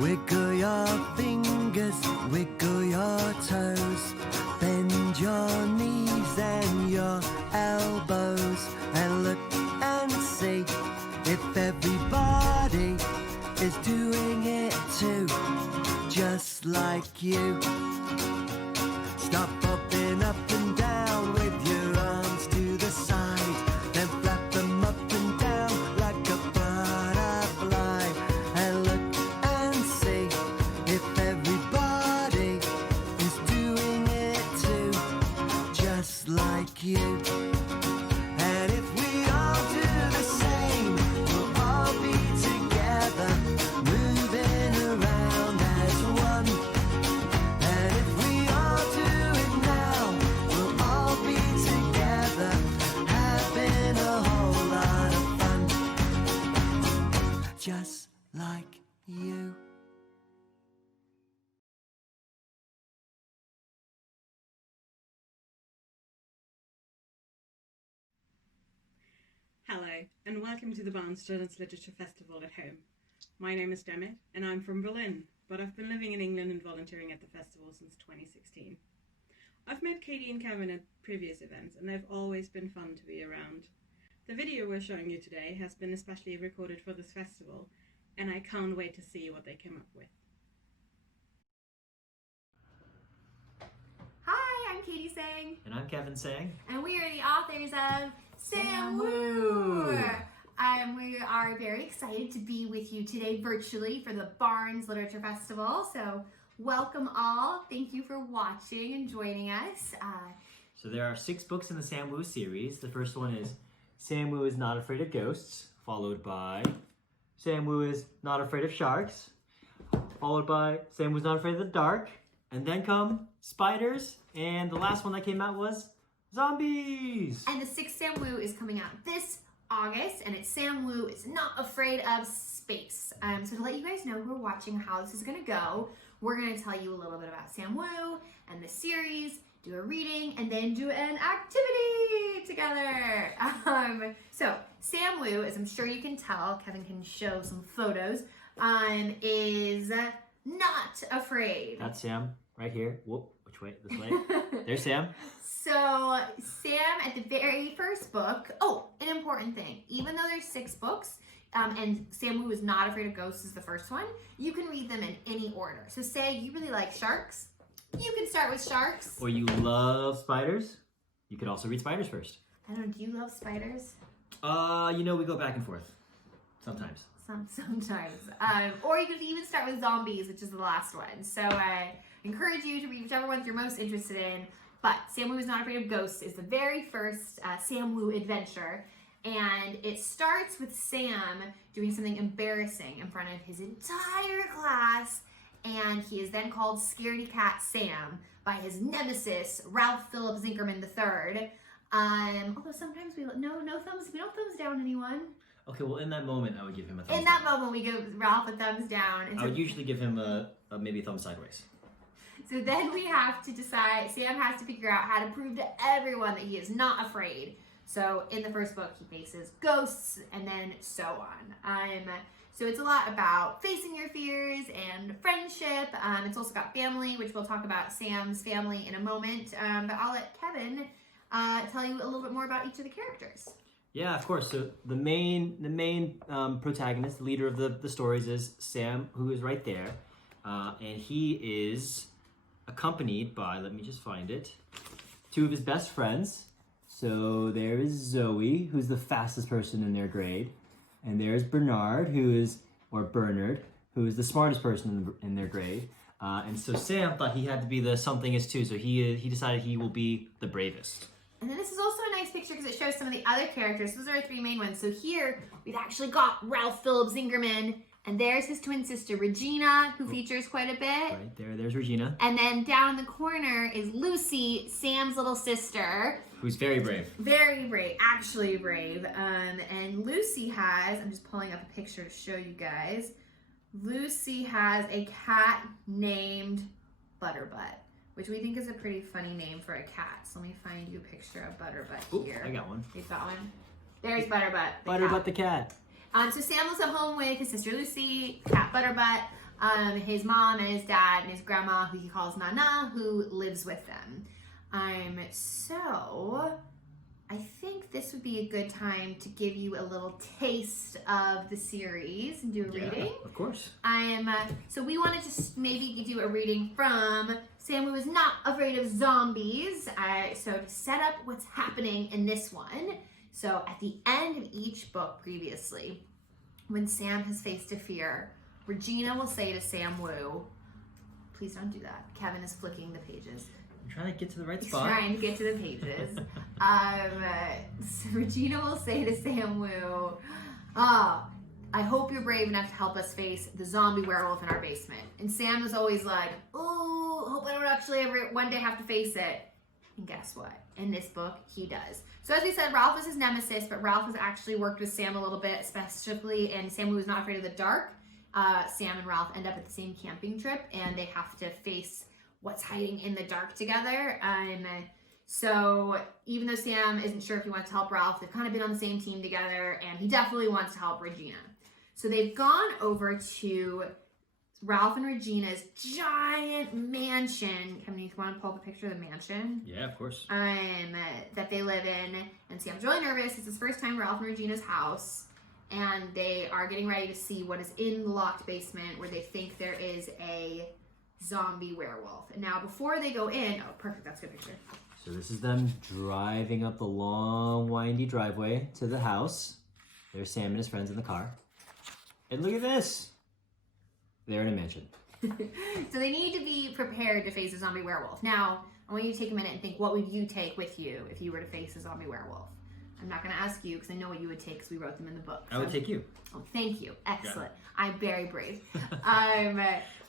Wiggle your fingers, wiggle your toes, bend your knees and your elbows, and look and see if everybody is doing it too, just like you. Stop bobbing up and down with your arms to the side, then flap them up and down like a butterfly, and look and see if everybody is doing it too, just like you. And if we all do the same, we'll all be together, moving around as one. And if we all do it now, we'll all be together, having a whole lot of fun, just like you. Hello, and welcome to the Barnes Children's Literature Festival at home. My name is Demet, and I'm from Berlin, but I've been living in England and volunteering at the festival since 2016. I've met Katie and Kevin at previous events, and they've always been fun to be around. The video we're showing you today has been especially recorded for this festival, and I can't wait to see what they came up with. Hi, I'm Katie Tsang. And I'm Kevin Tsang. And we are the authors of Sam Woo. We are very excited to be with you today virtually for the Barnes Literature Festival. So welcome all. Thank you for watching and joining us. So there are 6 books in the Sam Woo series. The first one is Sam Woo is Not Afraid of Ghosts, followed by Sam Woo is Not Afraid of Sharks, followed by Sam Woo's Not Afraid of the Dark, and then come spiders, and the last one that came out was zombies. And the 6th Sam Woo is coming out this August, and it's Sam Woo is Not Afraid of Space. So to let you guys know who are watching how this is going to go, we're going to tell you a little bit about Sam Woo and the series, do a reading, and then do an activity together. So Sam Woo, as I'm sure you can tell, Kevin can show some photos, is not afraid. That's Sam right here. Whoop, which way? This way. There's Sam. So Sam, at the very first book, an important thing, even though there's 6 books, and Sam Woo is Not Afraid of Ghosts is the first one, you can read them in any order. So say you really like sharks, you can start with sharks. Or you love spiders, you could also read spiders first. I don't know, do you love spiders? We go back and forth. Sometimes. Sometimes. Or you could even start with zombies, which is the last one. So I encourage you to read whichever ones you're most interested in. But Sam Woo is Not Afraid of Ghosts is the very first Sam Woo adventure. And it starts with Sam doing something embarrassing in front of his entire class. And he is then called Scaredy Cat Sam by his nemesis, Ralph Philip Zinkerman III. Although sometimes we don't thumbs down anyone. Okay, well in that moment I would give him a thumbs down. In that moment we give Ralph a thumbs down. And I would usually give him maybe a thumb sideways. So then we have to decide, Sam has to figure out how to prove to everyone that he is not afraid. So in the first book, he faces ghosts and then so on. So it's a lot about facing your fears and friendship. It's also got family, which we'll talk about Sam's family in a moment. But I'll let Kevin tell you a little bit more about each of the characters. Yeah, of course. So the main protagonist, the leader of the stories is Sam, who is right there. And he is accompanied by, let me just find it, 2 of his best friends. So there is Zoe, who's the fastest person in their grade. And there's Bernard, Bernard, who is the smartest person in their grade. And so Sam thought he had to be the somethingest too. So he decided he will be the bravest. And then this is also a nice picture because it shows some of the other characters. Those are our 3 main ones. So here we've actually got Ralph Philip Zinkerman. And there's his twin sister, Regina, who features quite a bit. Right there, there's Regina. And then down in the corner is Lucy, Sam's little sister. Who's very brave. Very brave, actually brave. And Lucy has, I'm just pulling up a picture to show you guys. Lucy has a cat named Butterbutt, which we think is a pretty funny name for a cat. So let me find you a picture of Butterbutt here. I got one. You've got one? There's Butterbutt. Butterbutt the cat. So Sam lives at home with his sister Lucy, cat Butterbutt. his mom and his dad and his grandma, who he calls Nana, who lives with them. So I think this would be a good time to give you a little taste of the series and do a reading. Of course. So we wanted to maybe do a reading from Sam Woo is Not Afraid of Zombies. So to set up what's happening in this one. So at the end of each book previously, when Sam has faced a fear, Regina will say to Sam Woo, please don't do that. Kevin is flicking the pages. I'm trying to get to the right He's spot. trying to get to the pages. So Regina will say to Sam Woo, I hope you're brave enough to help us face the zombie werewolf in our basement. And Sam is always like, oh, hope I don't actually ever one day have to face it. And guess what? In this book, he does. So as we said, Ralph is his nemesis, but Ralph has actually worked with Sam a little bit, especially in Sam Woo is Not Afraid of the Dark. Sam and Ralph end up at the same camping trip, and they have to face what's hiding in the dark together. So even though Sam isn't sure if he wants to help Ralph, they've kind of been on the same team together, and he definitely wants to help Regina. So they've gone over to Ralph and Regina's giant mansion. Kevin, you want to pull up a picture of the mansion? Yeah, of course. That they live in. And Sam's really nervous. It's his first time Ralph and Regina's house. And they are getting ready to see what is in the locked basement where they think there is a zombie werewolf. And now before they go in, oh, perfect, that's a good picture. So this is them driving up the long, windy driveway to the house. There's Sam and his friends in the car. And look at this. They're in a mansion. So they need to be prepared to face a zombie werewolf. Now, I want you to take a minute and think, what would you take with you if you were to face a zombie werewolf? I'm not going to ask you because I know what you would take because we wrote them in the book. I would take you. Oh, thank you. Excellent. I'm very brave.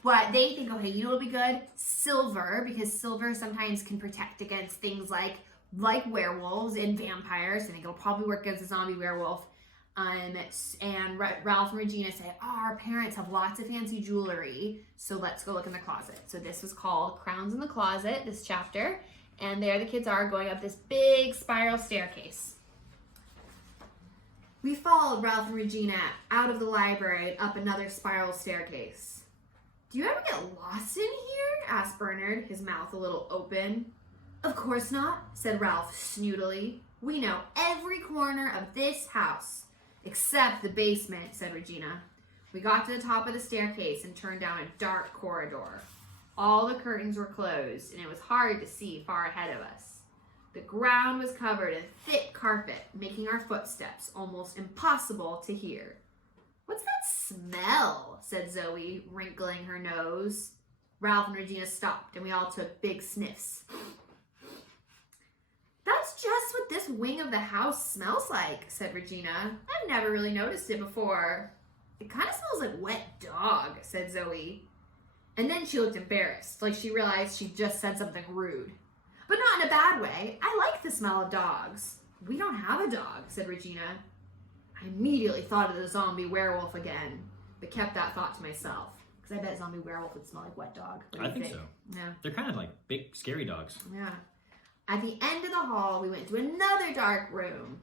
But they think, okay, you know what would be good? Silver, because silver sometimes can protect against things like werewolves and vampires. I think it'll probably work against a zombie werewolf. And Ralph and Regina say, our parents have lots of fancy jewelry, so let's go look in the closet. So this was called Crowns in the Closet, this chapter. And there the kids are going up this big spiral staircase. We followed Ralph and Regina out of the library and up another spiral staircase. Do you ever get lost in here? Asked Bernard, his mouth a little open. Of course not, said Ralph snootily. We know every corner of this house. Except the basement, said Regina. We got to the top of the staircase and turned down a dark corridor. All the curtains were closed, and it was hard to see far ahead of us. The ground was covered in thick carpet, making our footsteps almost impossible to hear. What's that smell? Said Zoe, wrinkling her nose. Ralph and Regina stopped, and we all took big sniffs. That's just what this wing of the house smells like, said Regina. I've never really noticed it before. It kind of smells like wet dog, said Zoe. And then she looked embarrassed, like she realized she'd just said something rude. But not in a bad way. I like the smell of dogs. We don't have a dog, said Regina. I immediately thought of the zombie werewolf again, but kept that thought to myself. Because I bet zombie werewolf would smell like wet dog. I think so. Yeah. They're kind of like big, scary dogs. Yeah. At the end of the hall, we went to another dark room.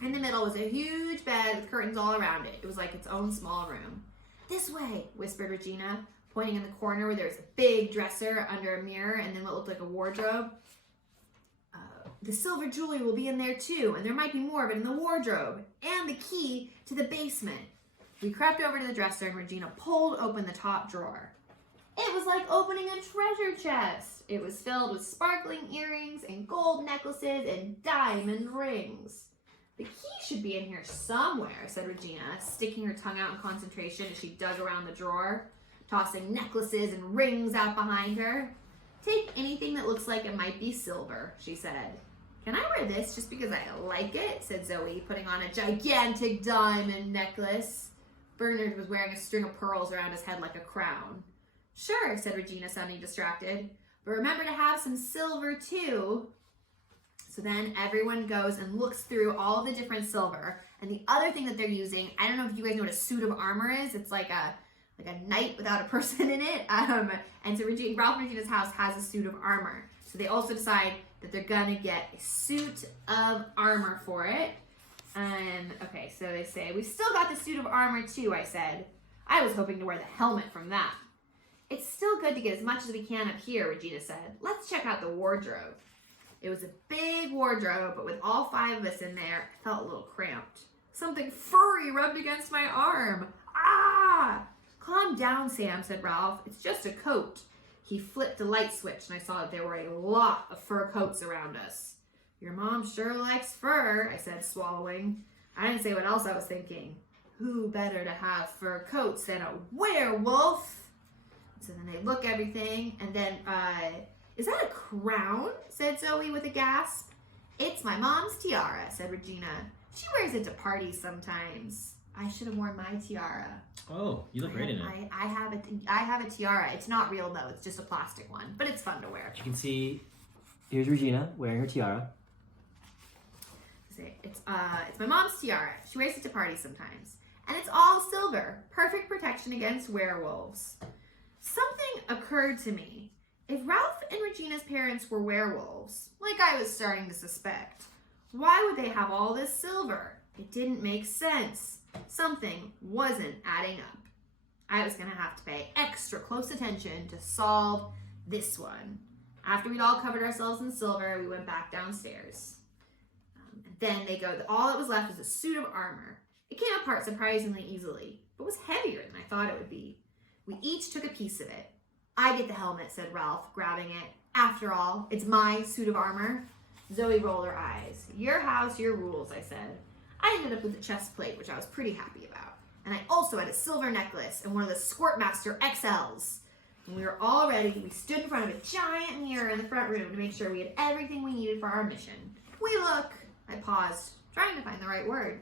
In the middle was a huge bed with curtains all around it. It was like its own small room. This way, whispered Regina, pointing in the corner where there was a big dresser under a mirror and then what looked like a wardrobe. The silver jewelry will be in there too, and there might be more of it in the wardrobe, and the key to the basement. We crept over to the dresser and Regina pulled open the top drawer. It was like opening a treasure chest. It was filled with sparkling earrings and gold necklaces and diamond rings. The key should be in here somewhere, said Regina, sticking her tongue out in concentration as she dug around the drawer, tossing necklaces and rings out behind her. Take anything that looks like it might be silver, she said. Can I wear this just because I like it? Said Zoe, putting on a gigantic diamond necklace. Bernard was wearing a string of pearls around his head like a crown. Sure, said Regina, sounding distracted. But remember to have some silver too. So then everyone goes and looks through all the different silver. And the other thing that they're using, I don't know if you guys know what a suit of armor is. It's like a knight without a person in it. And so Ralph and Regina's house has a suit of armor. So they also decide that they're gonna get a suit of armor for it. Okay, so they say, we've still got the suit of armor too, I said. I was hoping to wear the helmet from that. It's still good to get as much as we can up here, Regina said. Let's check out the wardrobe. It was a big wardrobe, but with all 5 of us in there, I felt a little cramped. Something furry rubbed against my arm. Ah! Calm down, Sam, said Ralph. It's just a coat. He flipped a light switch, and I saw that there were a lot of fur coats around us. Your mom sure likes fur, I said, swallowing. I didn't say what else I was thinking. Who better to have fur coats than a werewolf? So then they look everything, and then, is that a crown? Said Zoe with a gasp. It's my mom's tiara, said Regina. She wears it to parties sometimes. I should have worn my tiara. Oh, you look great in it. I have a tiara. It's not real though. It's just a plastic one, but it's fun to wear. You can see, here's Regina wearing her tiara. It's my mom's tiara. She wears it to parties sometimes. And it's all silver. Perfect protection against werewolves. Something occurred to me. If Ralph and Regina's parents were werewolves, like I was starting to suspect, why would they have all this silver? It didn't make sense. Something wasn't adding up. I was going to have to pay extra close attention to solve this one. After we'd all covered ourselves in silver, we went back downstairs. Then all that was left was a suit of armor. It came apart surprisingly easily, but was heavier than I thought it would be. We each took a piece of it. I get the helmet, said Ralph, grabbing it. After all, it's my suit of armor. Zoe rolled her eyes. Your house, your rules, I said. I ended up with a chest plate, which I was pretty happy about. And I also had a silver necklace and one of the Squirtmaster XLs. When we were all ready, we stood in front of a giant mirror in the front room to make sure we had everything we needed for our mission. We look. I paused, trying to find the right word.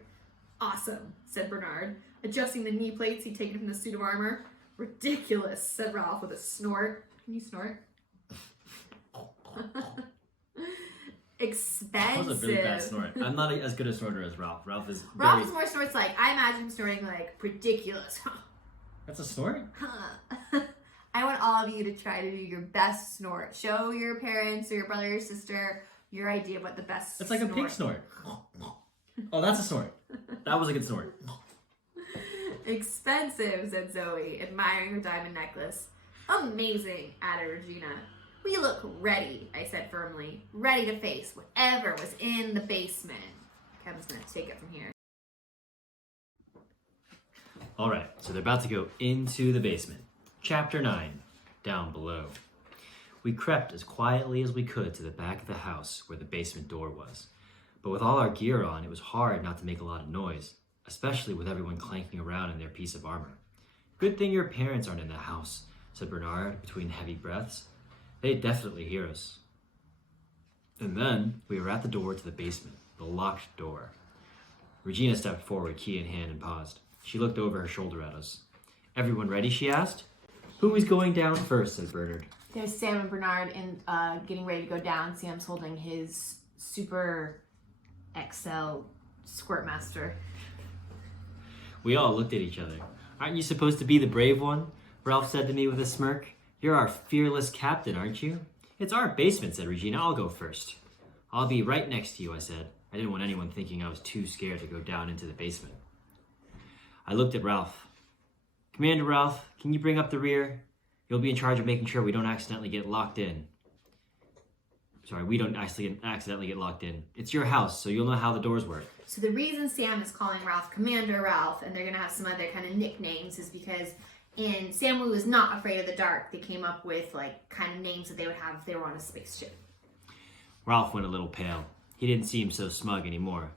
Awesome, said Bernard, adjusting the knee plates he'd taken from the suit of armor. Ridiculous, said Ralph with a snort. Can you snort? Expensive. That was a really bad snort. I'm not as good a snorter as Ralph. Ralph is more snorts like, I imagine him snorting like, ridiculous. That's a snort? I want all of you to try to do your best snort. Show your parents or your brother or sister your idea of what the best It's like a pig snort. Oh, that's a snort. That was a good snort. Expensive, said Zoe, admiring her diamond necklace. Amazing, added Regina. We look ready, I said firmly. Ready to face whatever was in the basement. Kevin's going to take it from here. All right, so they're about to go into the basement. Chapter 9, Down Below. We crept as quietly as we could to the back of the house where the basement door was. But with all our gear on, it was hard not to make a lot of noise, especially with everyone clanking around in their piece of armor. Good thing your parents aren't in the house, said Bernard between heavy breaths. They'd definitely hear us. And then we were at the door to the basement, the locked door. Regina stepped forward, key in hand, and paused. She looked over her shoulder at us. Everyone ready, she asked. Who is going down first, said Bernard. There's Sam and Bernard getting ready to go down. Sam's holding his Super XL Squirtmaster. We all looked at each other. Aren't you supposed to be the brave one? Ralph said to me with a smirk. You're our fearless captain, aren't you? It's our basement, said Regina. I'll go first. I'll be right next to you, I said. I didn't want anyone thinking I was too scared to go down into the basement. I looked at Ralph. Commander Ralph, can you bring up the rear? You'll be in charge of making sure we don't accidentally get locked in. Sorry, we don't accidentally get locked in. It's your house, so you'll know how the doors work. So the reason Sam is calling Ralph Commander Ralph, and they're going to have some other kind of nicknames, is because Sam Wu is not afraid of the dark. They came up with kind of names that they would have if they were on a spaceship. Ralph went a little pale. He didn't seem so smug anymore.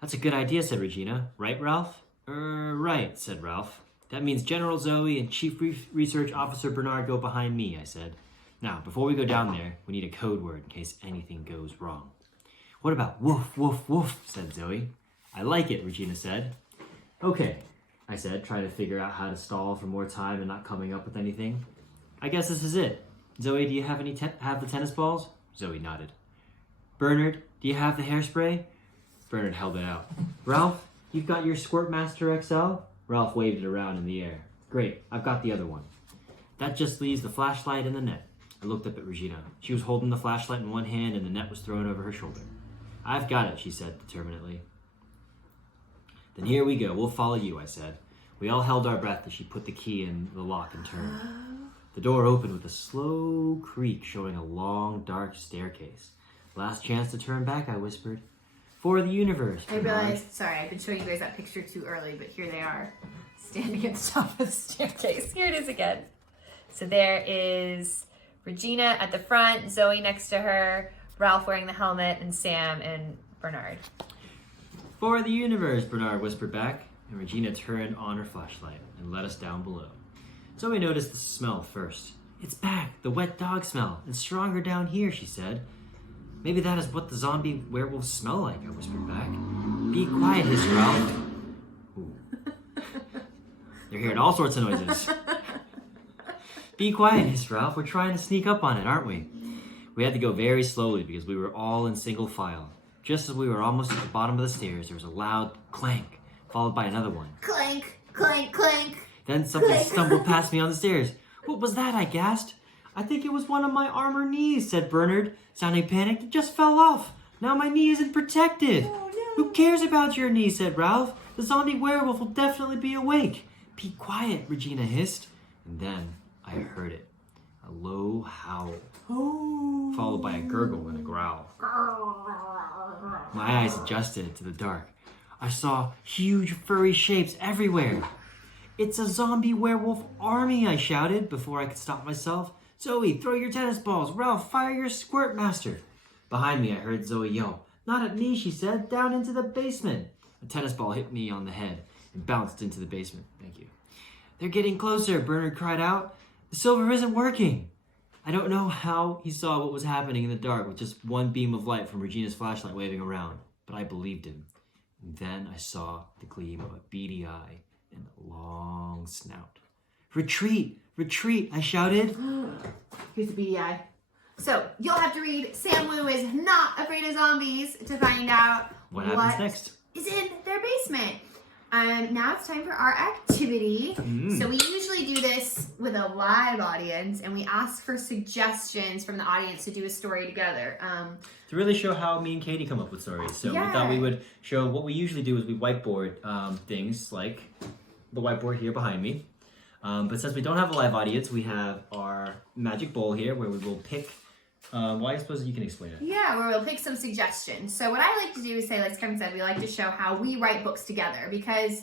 That's a good idea, said Regina. Right, Ralph? Right, said Ralph. That means General Zoe and Chief Research Officer Bernard go behind me, I said. Now, before we go down there, we need a code word in case anything goes wrong. What about woof, woof, woof, said Zoe. I like it, Regina said. Okay, I said, trying to figure out how to stall for more time and not coming up with anything. I guess this is it. Zoe, do you have have the tennis balls? Zoe nodded. Bernard, do you have the hairspray? Bernard held it out. Ralph, you've got your Squirtmaster XL? Ralph waved it around in the air. Great, I've got the other one. That just leaves the flashlight and the net. I looked up at Regina. She was holding the flashlight in one hand and the net was thrown over her shoulder. I've got it, she said determinedly. Then here we go. We'll follow you, I said. We all held our breath as she put the key in the lock and turned. The door opened with a slow creak, showing a long, dark staircase. Last chance to turn back, I whispered. For the universe. I realized, sorry, I've been showing you guys that picture too early, but here they are, standing at the top of the staircase. Here it is again. So there is Regina at the front, Zoe next to her, Ralph wearing the helmet, and Sam and Bernard. For the universe, Bernard whispered back, and Regina turned on her flashlight and led us down below. Zoe noticed the smell first. It's back, the wet dog smell. It's stronger down here, she said. Maybe that is what the zombie werewolves smell like, I whispered back. Be quiet, hissed Ralph. Ooh. They're hearing all sorts of noises. Be quiet, hissed Ralph. We're trying to sneak up on it, aren't we? We had to go very slowly because we were all in single file. Just as we were almost at the bottom of the stairs, there was a loud clank, followed by another one. Clank, clank, clank. Then something Clank. stumbled past me on the stairs. What was that? I gasped. I think it was one of my armor knees, said Bernard, sounding panicked. It just fell off. Now my knee isn't protected. Oh, no. Who cares about your knee, said Ralph. The zombie werewolf will definitely be awake. Be quiet, Regina hissed. And then I heard it. A low howl, followed by a gurgle and a growl. My eyes adjusted to the dark. I saw huge furry shapes everywhere. It's a zombie werewolf army, I shouted before I could stop myself. Zoe, throw your tennis balls. Ralph, fire your squirt master. Behind me, I heard Zoe yell. Not at me, she said. Down into the basement. A tennis ball hit me on the head and bounced into the basement. Thank you. They're getting closer, Bernard cried out. The silver isn't working. I don't know how he saw what was happening in the dark with just one beam of light from Regina's flashlight waving around, but I believed him. And then I saw the gleam of a beady eye and a long snout. Retreat! Retreat! I shouted. Here's the beady eye. So, you'll have to read Sam Wu is Not Afraid of Zombies to find out What happens next? Is in their basement. Now it's time for our activity. So we usually do this with a live audience, and we ask for suggestions from the audience to do a story together. To really show how me and Katie come up with stories. So we thought we would show what we usually do is we whiteboard things like the whiteboard here behind me. But since we don't have a live audience, we have our magic bowl here where we will pick. Well, I suppose you can explain it. Yeah, where we'll pick some suggestions. So what I like to do is say, like Kevin said, we like to show how we write books together because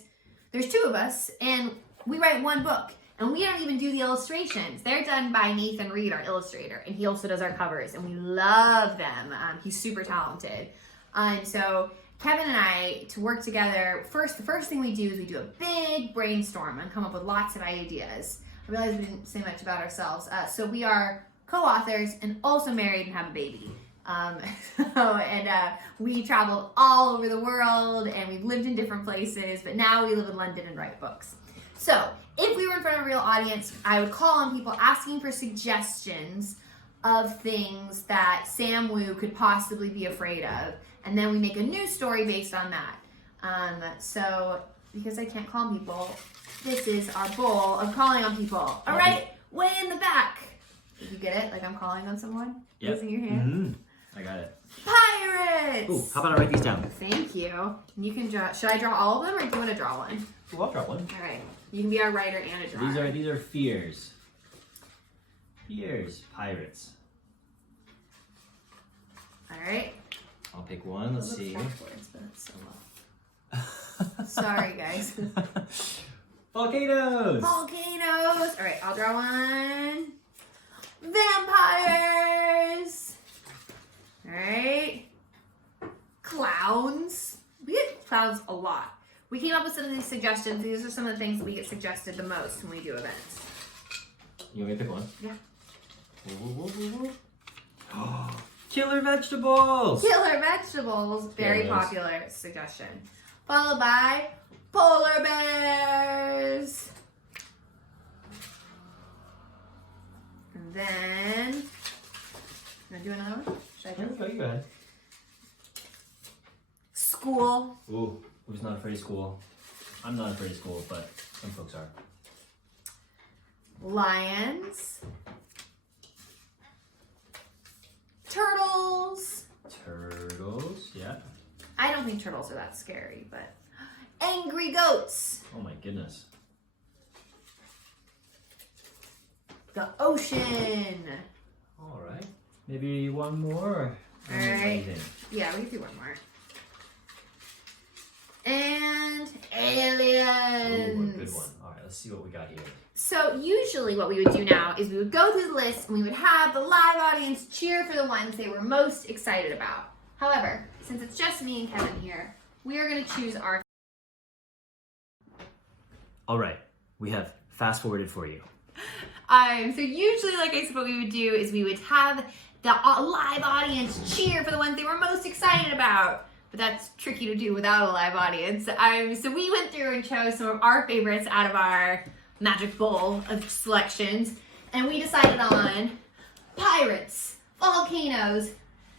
there's two of us and we write one book and we don't even do the illustrations. They're done by Nathan Reed, our illustrator, and he also does our covers and we love them. He's super talented. And so Kevin and I, to work together, the first thing we do is we do a big brainstorm and come up with lots of ideas. I realize we didn't say much about ourselves. So we are co-authors and also married and have a baby. We traveled all over the world and we've lived in different places, but now we live in London and write books. So if we were in front of a real audience, I would call on people asking for suggestions of things that Sam Wu could possibly be afraid of. And then we make a new story based on that. So because I can't call on people, this is our bowl of calling on people. All right, way in the back. Did you get it? Like I'm calling on someone? Yep. Raising your hand? I got it. Pirates! Ooh, how about I write these down? Thank you. You can draw. Should I draw all of them or do you want to draw one? Ooh, I'll draw one. All right. You can be our writer and a drawer. These are fears. Fears. Pirates. All right. I'll pick one. Let's see. Backwards, but it's so low. Sorry, guys. Volcanoes! Volcanoes! All right, I'll draw one. Vampires! All right. Clowns. We get clowns a lot. We came up with some of these suggestions. These are some of the things that we get suggested the most when we do events. You want me to pick one? Yeah. Killer vegetables! Killer vegetables. Very popular suggestion. Followed by polar bears. And then, you want to do another one? Should I do You go ahead. School. Ooh, who's not afraid of school? I'm not afraid of school, but some folks are. Lions. Turtles. Turtles, yeah. I don't think turtles are that scary, but angry goats. Oh my goodness. the ocean. All right. Maybe one more. All right. Yeah, we can do one more. And aliens. Ooh, a good one. All right, let's see what we got here. So usually what we would do now is we would go through the list and we would have the live audience cheer for the ones they were most excited about. However, since it's just me and Kevin here, we are going to choose our... All right, we have fast forwarded for you. So usually, like I said, what we would do is we would have the live audience cheer for the ones they were most excited about. But that's tricky to do without a live audience. So we went through and chose some of our favorites out of our magic bowl of selections. And we decided on pirates, volcanoes,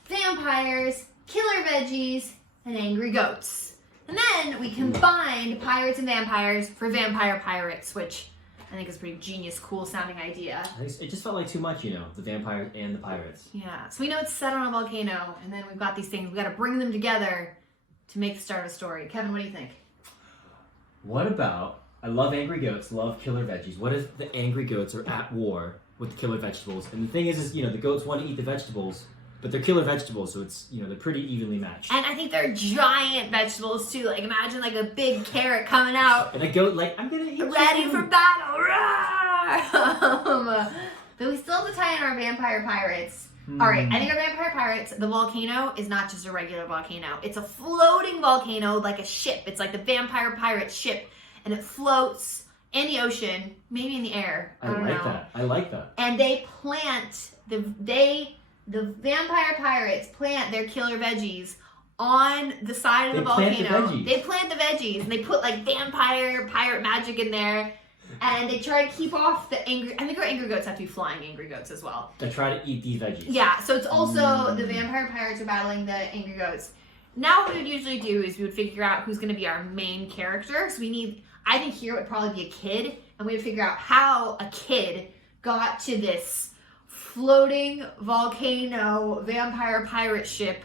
vampires, killer veggies, and angry goats. And then we combined pirates and vampires for vampire pirates, which I think is a pretty genius, cool sounding idea. It just felt like too much, you know, the vampire and the pirates. Yeah, so we know it's set on a volcano, and then we've got these things. We've got to bring them together to make the start of a story. Kevin, what do you think? What about, I love angry goats, love killer veggies. What if the angry goats are at war with the killer vegetables? And the thing is, you know, the goats want to eat the vegetables, but they're killer vegetables, so it's, you know, they're pretty evenly matched. And I think they're giant vegetables too. Like imagine like a big carrot coming out. And a goat like, I'm gonna eat Ready you. for battle. But we still have to tie in our vampire pirates. All right, I think our vampire pirates, the volcano is not just a regular volcano. It's a floating volcano like a ship. It's like the vampire pirate ship, and it floats in the ocean, maybe in the air. I don't know. I like that. And they plant the vampire pirates plant their killer veggies on the side of the volcano. They plant the veggies and they put like vampire pirate magic in there, and they try to keep off the angry. I think our angry goats have to be flying angry goats as well. They try to eat these veggies. Yeah, so it's also the vampire pirates are battling the angry goats. Now what we would usually do is we would figure out who's going to be our main character. So I think here would probably be a kid, and we would figure out how a kid got to this floating volcano vampire pirate ship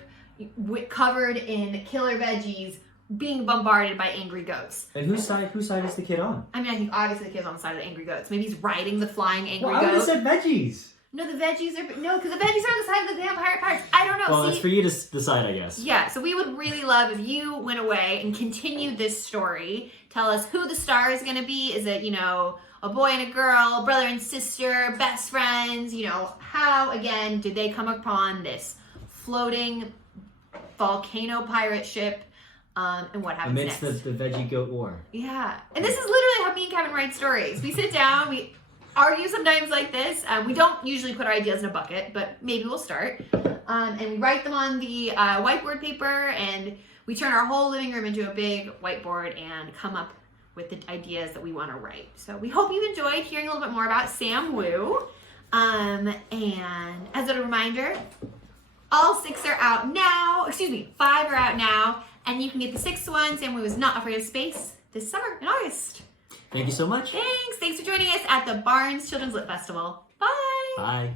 covered in killer veggies being bombarded by angry goats. And whose side is the kid on? I mean, I think obviously the kid's on the side of the angry goats. Maybe he's riding the flying angry goat. goat. I would have said veggies. No, the veggies are... No, because the veggies are on the side of the vampire pirates. I don't know. Well, it's for you to decide, I guess. Yeah, so we would really love if you went away and continued this story. Tell us who the star is going to be. Is it, you know, a boy and a girl, brother and sister, best friends? You know, how, again, did they come upon this floating volcano pirate ship? And what happens amidst next? the veggie goat war. Yeah, and this is literally how me and Kevin write stories. We sit down, we argue sometimes like this. We don't usually put our ideas in a bucket, but maybe we'll start. And we write them on the whiteboard paper, and we turn our whole living room into a big whiteboard and come up with the ideas that we want to write. So we hope you enjoyed hearing a little bit more about Sam Wu. And as a reminder, all 6 are out now. 5 are out now. And you can get the 6th one, Sam Wu is Not Afraid of Space, this summer in August. Thank you so much. Thanks for joining us at the Barnes Children's Lit Festival. Bye. Bye.